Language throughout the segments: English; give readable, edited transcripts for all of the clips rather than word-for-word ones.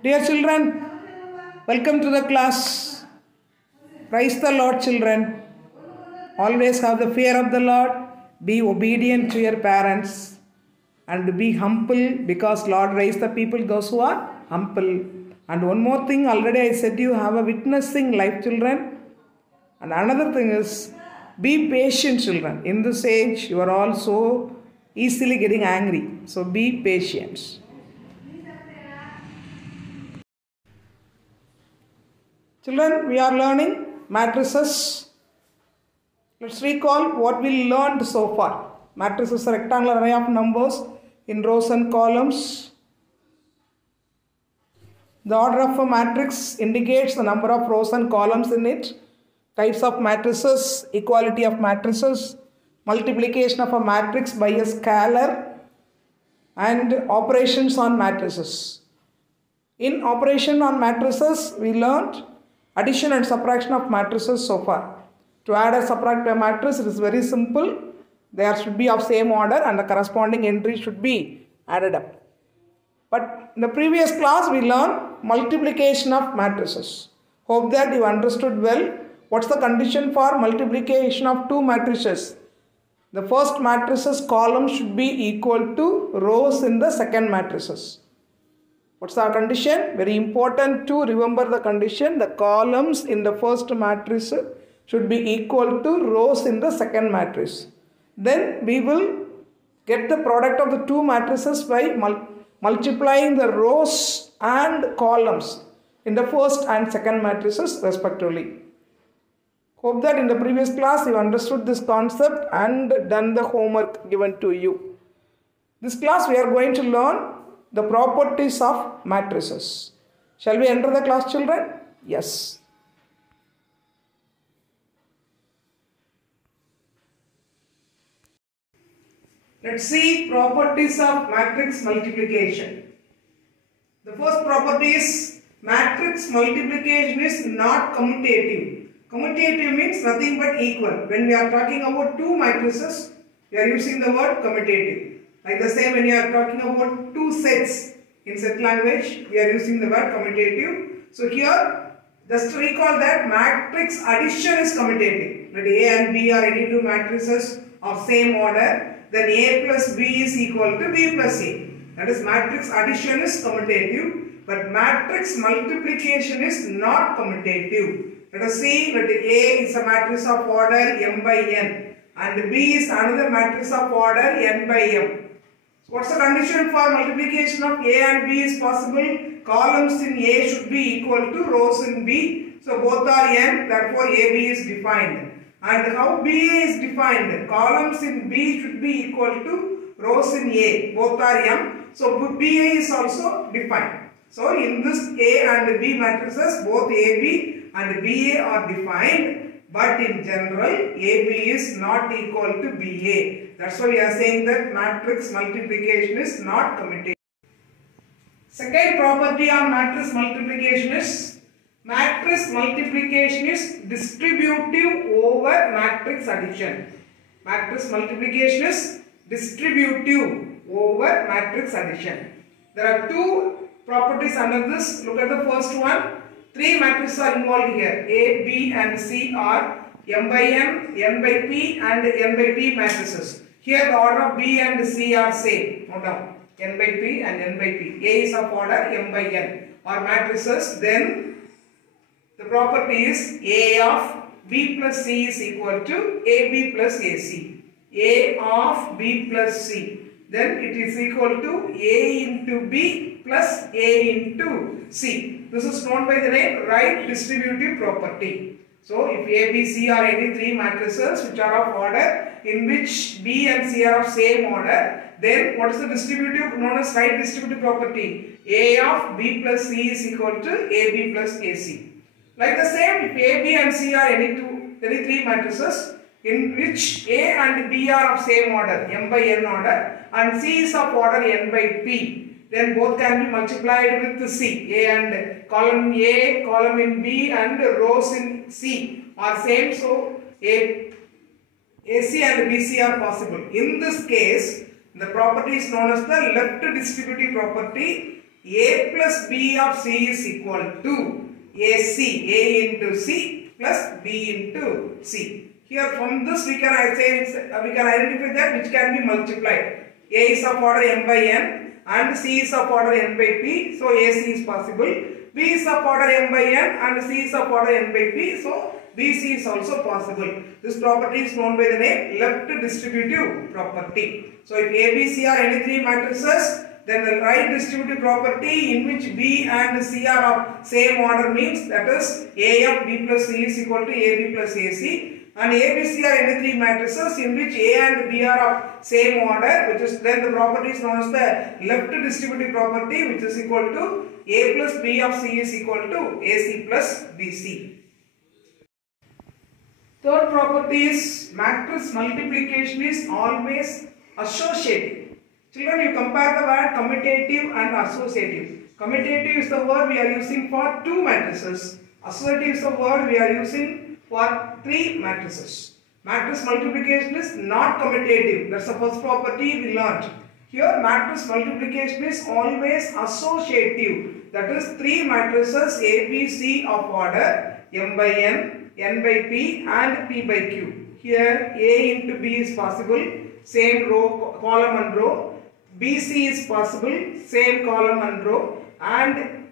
Dear children, welcome to the class. Praise the Lord, children. Always have the fear of the Lord. Be obedient to your parents and be humble because Lord raised the people, those who are humble. And one more thing, already I said you have a witnessing life, children. And another thing is, be patient, children. In this age, you are all so easily getting angry. So be patient. Children, we are learning matrices. Let's recall what we learned so far. Matrix is a rectangular array of numbers in rows and columns. The order of a matrix indicates the number of rows and columns in it. Types of matrices, equality of matrices, multiplication of a matrix by a scalar, and operations on matrices. In operation on matrices, we learned addition and subtraction of matrices so far. To add or subtract a matrix, it is very simple. They should be of same order and the corresponding entry should be added up. But in the previous class, we learned multiplication of matrices. Hope that you understood well. What's the condition for multiplication of two matrices? The first matrices column should be equal to rows in the second matrices. What's the condition? Very important to remember the condition. The columns in the first matrix should be equal to rows in the second matrix. Then we will get the product of the two matrices by multiplying the rows and columns in the first and second matrices respectively. Hope that in the previous class you understood this concept and done the homework given to you. This class we are going to learn the properties of matrices. Shall we enter the class, children? Yes. Let's see properties of matrix multiplication. The first property is matrix multiplication is not commutative. Commutative means nothing but equal. When we are talking about two matrices, we are using the word commutative. Like the same when you are talking about two sets in set language, we are using the word commutative. So here, just to recall that matrix addition is commutative. That A and B are any two matrices of same order. Then A plus B is equal to B plus A. That is matrix addition is commutative, but matrix multiplication is not commutative. Let us see that A is a matrix of order m by n and B is another matrix of order n by m. So what's the condition for multiplication of A and B is possible? Columns in A should be equal to rows in B. So both are n, therefore AB is defined. And how BA is defined? Columns in B should be equal to rows in A. Both are m. So BA is also defined. So in this A and B matrices, both AB and BA are defined. But in general, AB is not equal to BA. That's why we are saying that matrix multiplication is not commutative. Second property on matrix multiplication is matrix multiplication is distributive over matrix addition. Matrix multiplication is distributive over matrix addition. There are two properties under this. Look at the first one. Three matrices are involved here. A, B and C are m by n, n by p and n by p matrices. Here the order of B and C are same. Note down. N by p and n by p. A is of order m by n are matrices. Then the property is A of B plus C is equal to AB plus AC. A of B plus C. Then it is equal to A into B plus A into C. This is known by the name right distributive property. So if A, B, C are any three matrices which are of order in which B and C are of same order, then what is the distributive known as right distributive property? A of B plus C is equal to AB plus AC. Like the same, if A, B and C are any three matrices in which A and B are of same order, m by n order, and C is of order n by p, then both can be multiplied with C. A and column A, column in B and rows in C are same. So AC and BC are possible. In this case, the property is known as the left distributive property. A plus B of C is equal to AC, A into C plus B into C. Here from this we can identify that which can be multiplied. A is of order m by n and C is of order n by p, so AC is possible. B is of order m by n and C is of order n by p, so BC is also possible. This property is known by the name left distributive property. So if A, B, C are any three matrices, then the right distributive property in which B and C are of same order means that is A of B plus C is equal to AB plus AC. And A, B, C are any three matrices in which A and B are of same order, which is then the property is known as the left distributive property, which is equal to A plus B of C is equal to AC plus BC. Third property is matrix multiplication is always associative. Children, you compare the word commutative and associative. Commutative is the word we are using for two matrices. Associative is the word we are using for three matrices. Matrix multiplication is not commutative. That's the first property we learned. Here matrix multiplication is always associative. That is three matrices A, B, C of order m by n, n by p and p by q. Here A into B is possible, same row, column and row. BC is possible, same column and row, and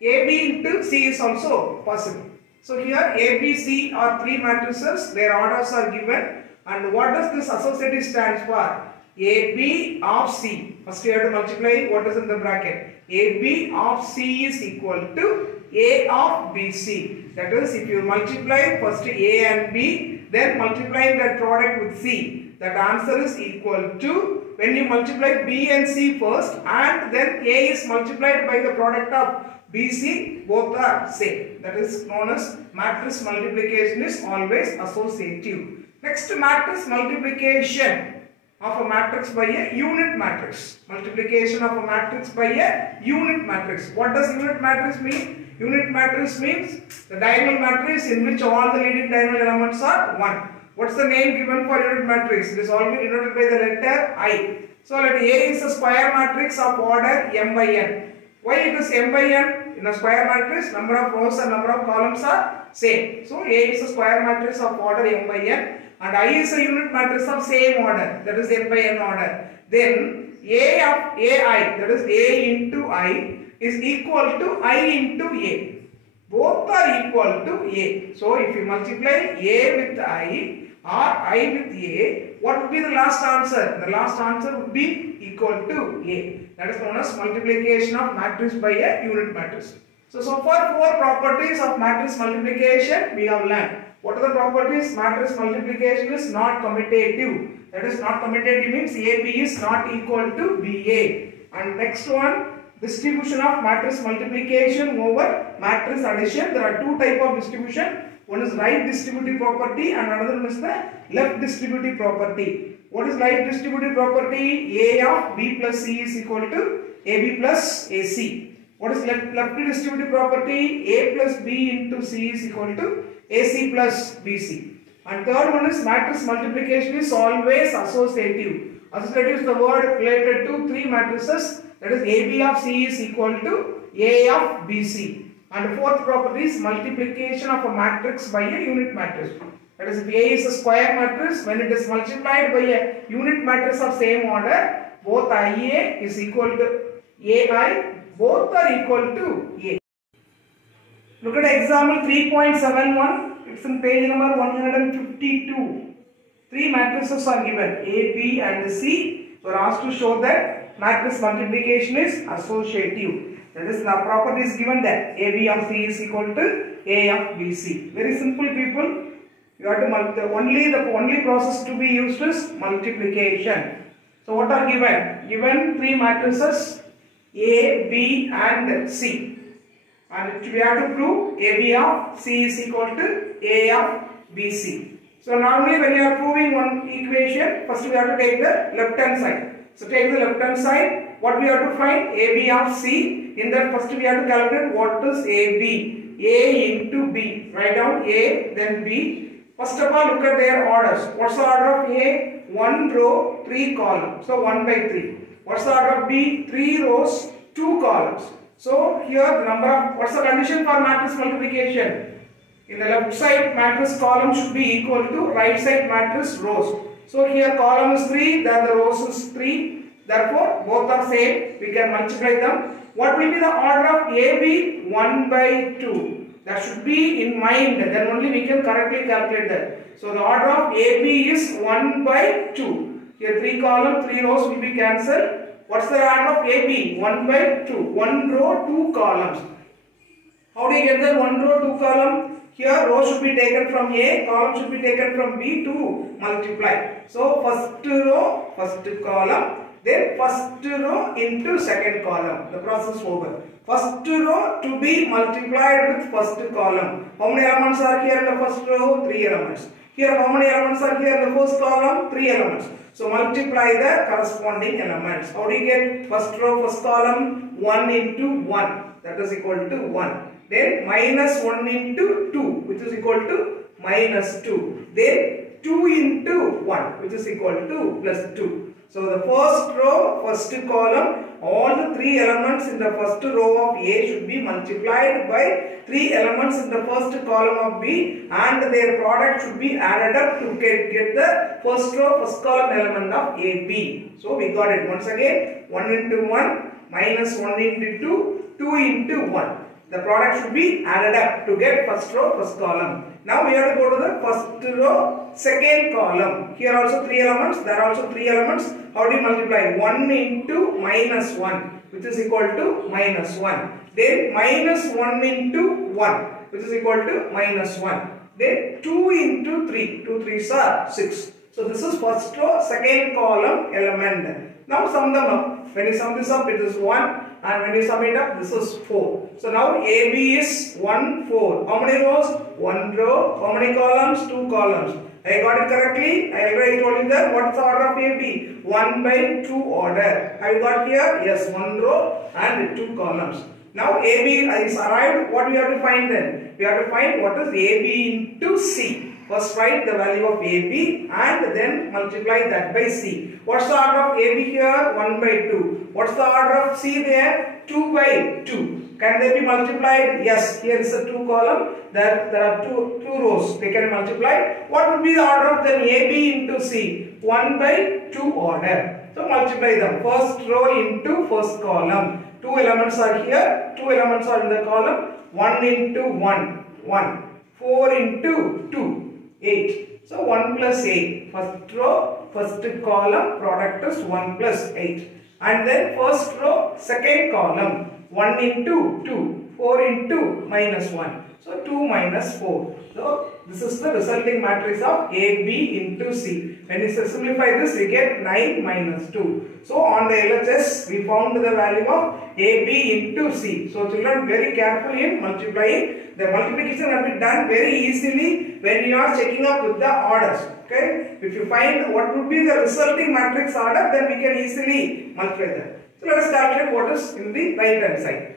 AB into C is also possible. So here A, B, C are three matrices, their orders are given, and what does this associative stands for? AB of C. First we have to multiply what is in the bracket. AB of C is equal to A of BC. That is, if you multiply first A and B, then multiplying that product with C, that answer is equal to, when you multiply B and C first and then A is multiplied by the product of BC, both are same. That is known as matrix multiplication is always associative. Next, matrix multiplication of a matrix by a unit matrix. Multiplication of a matrix by a unit matrix. What does unit matrix mean? Unit matrix means the diagonal matrix in which all the leading diagonal elements are 1. What's the name given for unit matrix? It is always denoted by the letter I. So let A is a square matrix of order m by n. Why it is m by n? In a square matrix, number of rows and number of columns are same. So A is a square matrix of order m by n, and I is a unit matrix of same order, that is n by n order. Then A of AI, that is A into I, is equal to I into A. Both are equal to A. So if you multiply A with I or I with A, what would be the last answer? The last answer would be equal to A. That is known as multiplication of matrix by a unit matrix. So far four properties of matrix multiplication we have learned. What are the properties? Matrix multiplication is not commutative. That is, not commutative means AB is not equal to BA. And next one, distribution of matrix multiplication over matrix addition. There are two types of distribution. One is right distributive property and another one is the left distributive property. What is right distributive property? A of B plus C is equal to AB plus AC. What is left distributive property? A plus B into C is equal to AC plus BC. And third one is matrix multiplication is always associative. Associative is the word related to three matrices, that is AB of C is equal to A of BC. And the fourth property is multiplication of a matrix by a unit matrix. That is, if A is a square matrix, when it is multiplied by a unit matrix of same order, both IA is equal to AI, both are equal to A. Look at example 3.71, it's in page number 152. Three matrices are given, A, B and C. So, are asked to show that matrix multiplication is associative. That is, the property is given that AB of C is equal to A of BC. Very simple, people. You have to the only process to be used is multiplication. So what are given? Given three matrices A, B and C. And we have to prove AB of C is equal to A of BC. So normally when you are proving one equation, first we have to take the left hand side. So take the left hand side. What we have to find? AB of C. In that first we have to calculate what is AB. A into B. Write down A then B. First of all, look at their orders. What's the order of A? 1 row, 3 column. So 1 by 3. What's the order of B? 3 rows, 2 columns. So here the number of, what's the condition for matrix multiplication? In the left side matrix column should be equal to right side matrix rows. So here column is 3, then the rows is 3. Therefore both are same. We can multiply them. What will be the order of AB? 1 by 2. That should be in mind. Then only we can correctly calculate that. So the order of AB is 1 by 2. Here 3 columns, 3 rows will be cancelled. What's the order of AB? 1 by 2. 1 row, 2 columns. How do you get that 1 row, 2 column? Here row should be taken from A, column should be taken from B to multiply. So first row, first column, then first row into second column. The process over. First row to be multiplied with first column. How many elements are here in the first row? 3 elements. Here how many elements are here in the first column? 3 elements. So multiply the corresponding elements. How do you get first row, first column? 1 into 1. That is equal to 1. Then minus 1 into 2, which is equal to minus 2. Then 2 into 1, which is equal to plus 2. So the first row, first column, all the 3 elements in the first row of A should be multiplied by 3 elements in the first column of B, and their product should be added up to get the first row, first column element of AB. So we got it once again. 1 into 1 minus 1 into 2, 2 into 1. The product should be added up to get first row, first column. Now we have to go to the first row, second column. Here also 3 elements, there are also 3 elements. How do you multiply? 1 into minus 1, which is equal to minus 1. Then minus 1 into 1, which is equal to minus 1. Then 2 into 3, 2 3s are 6. So this is first row, second column element. Now sum them up. When you sum this up, it is 1. And when you sum it up, this is 4. So now AB is 1, 4. How many rows? 1 row. How many columns? 2 columns. I got it correctly. I already told you that. What's the order of AB? 1 by 2 order. I got here? Yes, 1 row and 2 columns. Now AB is arrived. What we have to find then? We have to find what is AB into C. First write the value of AB and then multiply that by C. What's the order of AB here? 1 by 2. What's the order of C there? 2 by 2. Can they be multiplied? Yes. Here is a 2 column. There are two rows. They can multiply. What would be the order of then AB into C? 1 by 2 order. So multiply them. First row into first column. 2 elements are here. 2 elements are in the column. 1 into 1. 1. 4 into 2. 8. So 1 plus 8. First row, first column, product is 1 plus 8. And then first row, second column, 1 into 2. 4 into minus 1. So 2 minus 4. So this is the resulting matrix of AB into C. When we simplify this, we get 9 minus 2. So on the LHS, we found the value of AB into C. So children, very careful in multiplying. The multiplication will be done very easily when you are checking up with the orders. Okay? If you find what would be the resulting matrix order, then we can easily multiply that. So let us calculate what is in the right hand side.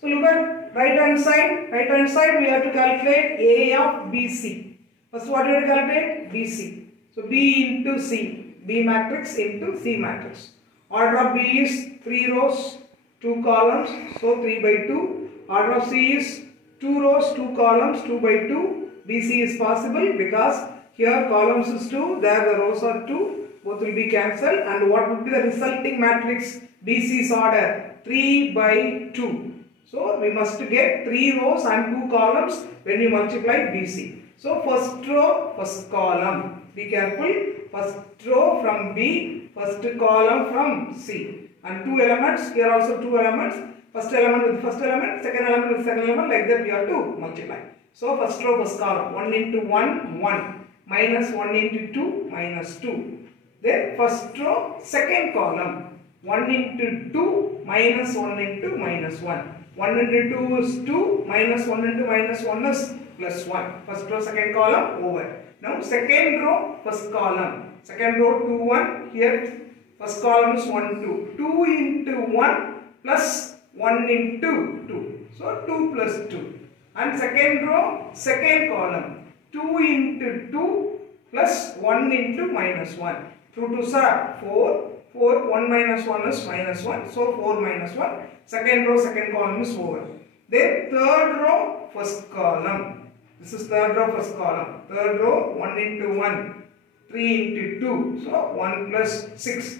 So look at right hand side. Right hand side we have to calculate A of BC. First what we have to calculate? BC. So B into C. B matrix into C matrix. Order of B is 3 rows, 2 columns. So 3 by 2. Order of C is 2 rows, 2 columns, 2 by 2. BC is possible because here columns is 2, there the rows are 2. Both will be cancelled. And what would be the resulting matrix? BC's order 3 by 2. So we must get 3 rows and 2 columns when you multiply BC. So first row, first column. Be careful. First row from B, first column from C. And 2 elements. Here also 2 elements. First element with first element, second element with second element. Like that we have to multiply. So first row, first column. 1 into 1, 1. Minus 1 into 2, minus 2. Then first row, second column. 1 into 2, minus 1 into minus 1. 1 into 2 is 2, minus 1 into minus 1 is plus 1. First row, second column, over. Now second row, first column. Second row, 2, 1. Here, first column is 1, 2. 2 into 1 plus 1 into 2. So 2 plus 2. And second row, second column. 2 into 2 plus 1 into minus 1. 2 2s are 4. 4, 1 minus 1 is minus 1. So 4 minus 1. Second row, second column is over. Then third row, first column. This is third row, first column. Third row, 1 into 1, 3 into 2. So 1 plus 6.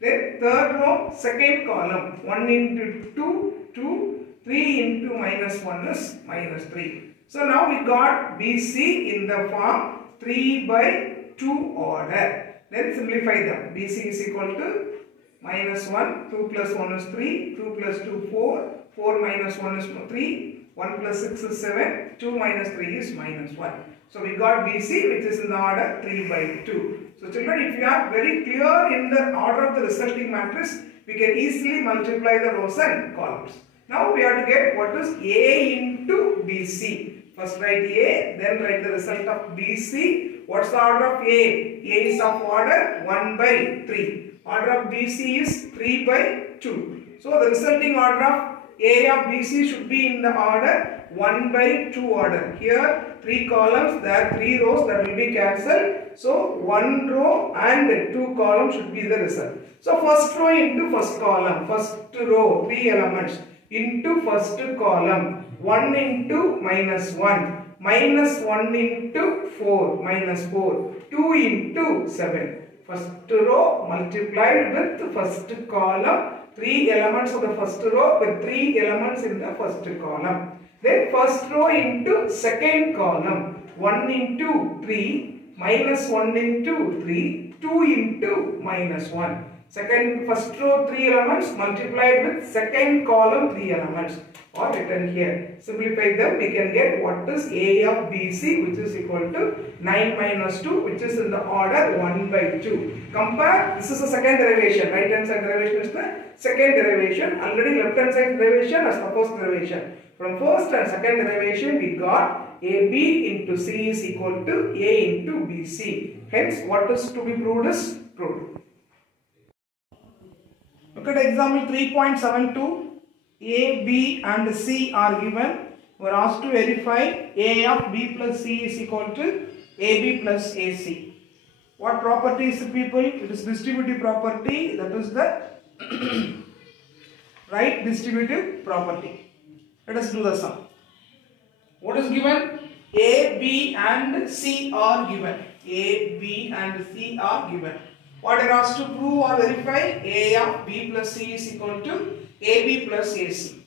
Then third row, second column. 1 into 2, 2. 3 into minus 1 is minus 3. So now we got BC in the form 3 by 2 order. Then simplify them. BC is equal to minus 1, 2 plus 1 is 3, 2 plus 2 4, 4 minus 1 is 3, 1 plus 6 is 7, 2 minus 3 is minus 1. So we got BC which is in the order 3 by 2. So children, if you are very clear in the order of the resulting matrix, we can easily multiply the rows and columns. Now we have to get what is A into BC. First write A, then write the result of BC. What's the order of A? A is of order 1 by 3. Order of BC is 3 by 2. So the resulting order of A of BC should be in the order 1 by 2 order. Here 3 columns, there are 3 rows that will be cancelled. So 1 row and 2 columns should be the result. So first row into first column, first row 3 elements into first column. 1 into minus 1, minus 1 into 4, minus 4, 2 into 7. First row multiplied with first column, 3 elements of the first row with 3 elements in the first column. Then first row into second column, 1 into 3, minus 1 into 3, 2 into minus 1. First row 3 elements multiplied with second column 3 elements are written here. Simplify them, we can get what is A of BC which is equal to 9 minus 2 which is in the order 1 by 2. Compare, this is the second derivation, right hand side derivation is the second derivation, already left hand side derivation as the first derivation. From first and second derivation we got AB into C is equal to A into BC. Hence what is to be proved is proved. Look at example 3.72. A, B and C are given. We are asked to verify A of B plus C is equal to AB plus AC. What property is the people? It is distributive property, that is the right distributive property. Let us do the sum. What is given? A, B and C are given. A, B and C are given. What are asked to prove or verify? A of B plus C is equal to AB plus AC.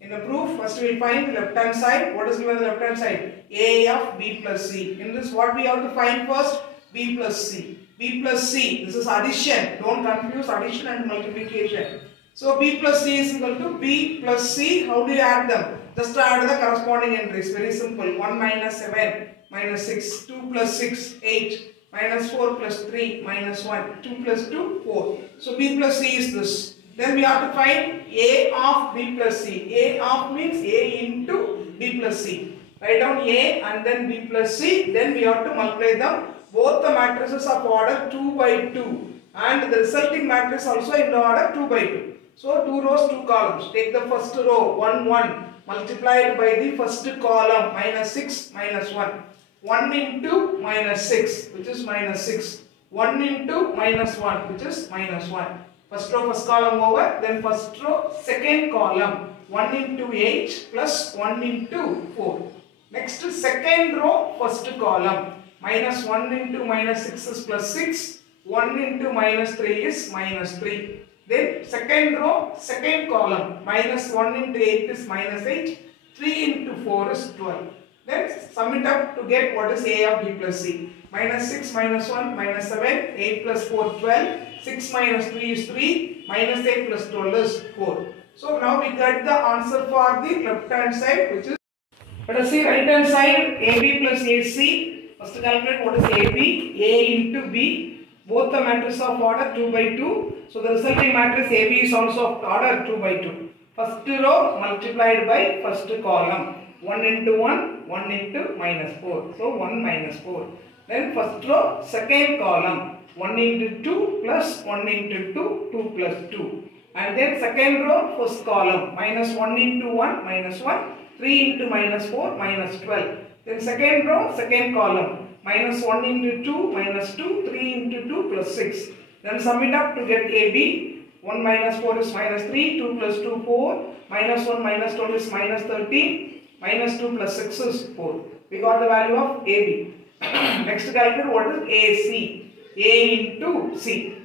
In the proof, first we will find the left hand side. What is given on the left hand side? A of B plus C. In this, what we have to find first? B plus C. B plus C. This is addition. Don't confuse addition and multiplication. So B plus C is equal to B plus C. How do you add them? Just add the corresponding entries. Very simple. 1 minus 7 minus 6. 2 plus 6, 8. Minus 4 plus 3 minus 1. 2 plus 2, 4. So B plus C is this. Then we have to find A of B plus C. A of means A into B plus C. Write down A and then B plus C. Then we have to multiply them. Both the matrices of order 2 by 2. And the resulting matrix also in the order 2 by 2. So 2 rows, 2 columns. Take the first row 1, 1 multiplied by the first column minus 6 minus 1. 1 into minus 6 which is minus 6. 1 into minus 1 which is minus 1. First row, first column over. Then first row, second column. 1 into 8 plus 1 into 4. Next second row, first column. Minus 1 into minus 6 is plus 6. 1 into minus 3 is minus 3. Then second row, second column. Minus 1 into 8 is minus 8. 3 into 4 is 12. Then sum it up to get what is A of B plus C. Minus 6 minus 1 minus 7. 8 plus 4 12. 6 minus 3 is 3. Minus 8 plus 12 is 4. So now we got the answer for the left hand side, which is, let us see right hand side, AB plus AC. First calculate what is AB. A into B. Both the matrices of order 2 by 2. So the resulting matrix AB is also of order 2 by 2. First row multiplied by first column. 1 into 1, 1 into minus 4. So 1 minus 4. Then first row, second column. 1 into 2 plus 1 into 2, 2 plus 2. And then second row, first column. Minus 1 into 1, minus 1. 3 into minus 4, minus 12. Then second row, second column. Minus 1 into 2, minus 2. 3 into 2 plus 6. Then sum it up to get AB. 1 minus 4 is minus 3, 2 plus 2 4, minus 1 minus 12 is minus 13, minus 2 plus 6 is 4. We got the value of AB. Next calculate what is AC. A into C.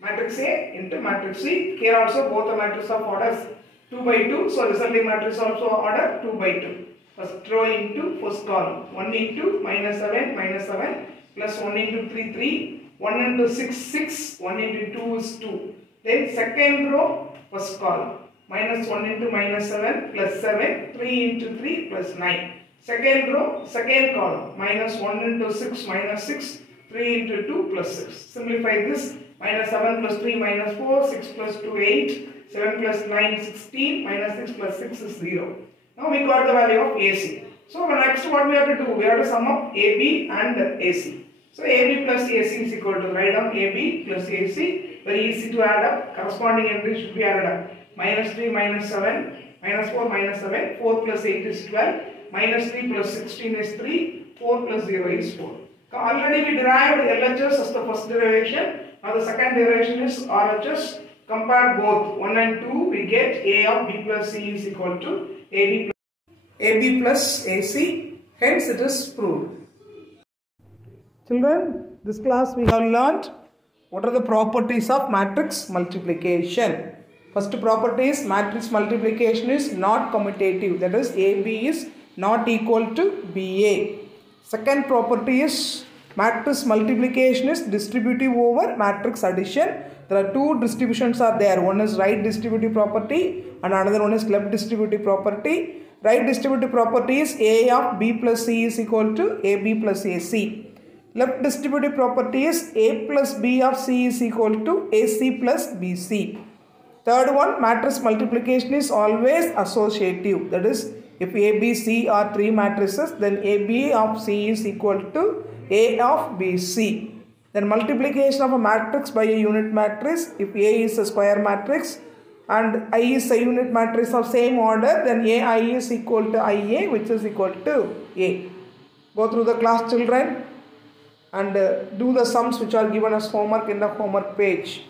Matrix A into matrix C. Here also both the matrices of orders 2 by 2. So resulting matrix also order 2 by 2. First row into first column. 1 into minus 7 plus 1 into 3 3. 1 into 6 6. 1 into 2 is 2. Then second row first column. Minus 1 into minus 7 plus 7. 3 into 3 plus 9. Second row second column. Minus 1 into 6 minus 6. 3 into 2 plus 6. Simplify this. Minus 7 plus 3 minus 4, 6 plus 2 8, 7 plus 9 16, minus 6 plus 6 is 0. Now we got the value of AC. So next what we have to do? We have to sum up AB and AC. So AB plus AC is equal to, write down AB plus AC. Very easy to add up. Corresponding entries should be added up. Minus 3 minus 7, minus 4 minus 7, 4 plus 8 is 12, minus 3 plus 16 is 3, 4 plus 0 is 4. Already we derived LHS as the first derivation. Now the second derivation is RHS. Compare both 1 and 2, we get A of B plus C is equal to AB plus AC. Hence it is proved. Children, this class we have learnt what are the properties of matrix multiplication. First property is matrix multiplication is not commutative. That is AB is not equal to BA. Second property is matrix multiplication is distributive over matrix addition. There are two distributions are there. One is right distributive property and another one is left distributive property. Right distributive property is A of B plus C is equal to AB plus AC. Left distributive property is A plus B of C is equal to AC plus BC. Third one, matrix multiplication is always associative. That is, if A, B, C are three matrices, then AB of C is equal to A of BC. Then multiplication of a matrix by a unit matrix, if A is a square matrix and I is a unit matrix of same order, then AI is equal to IA, which is equal to A. Go through the class, children, and do the sums which are given as homework in the homework page.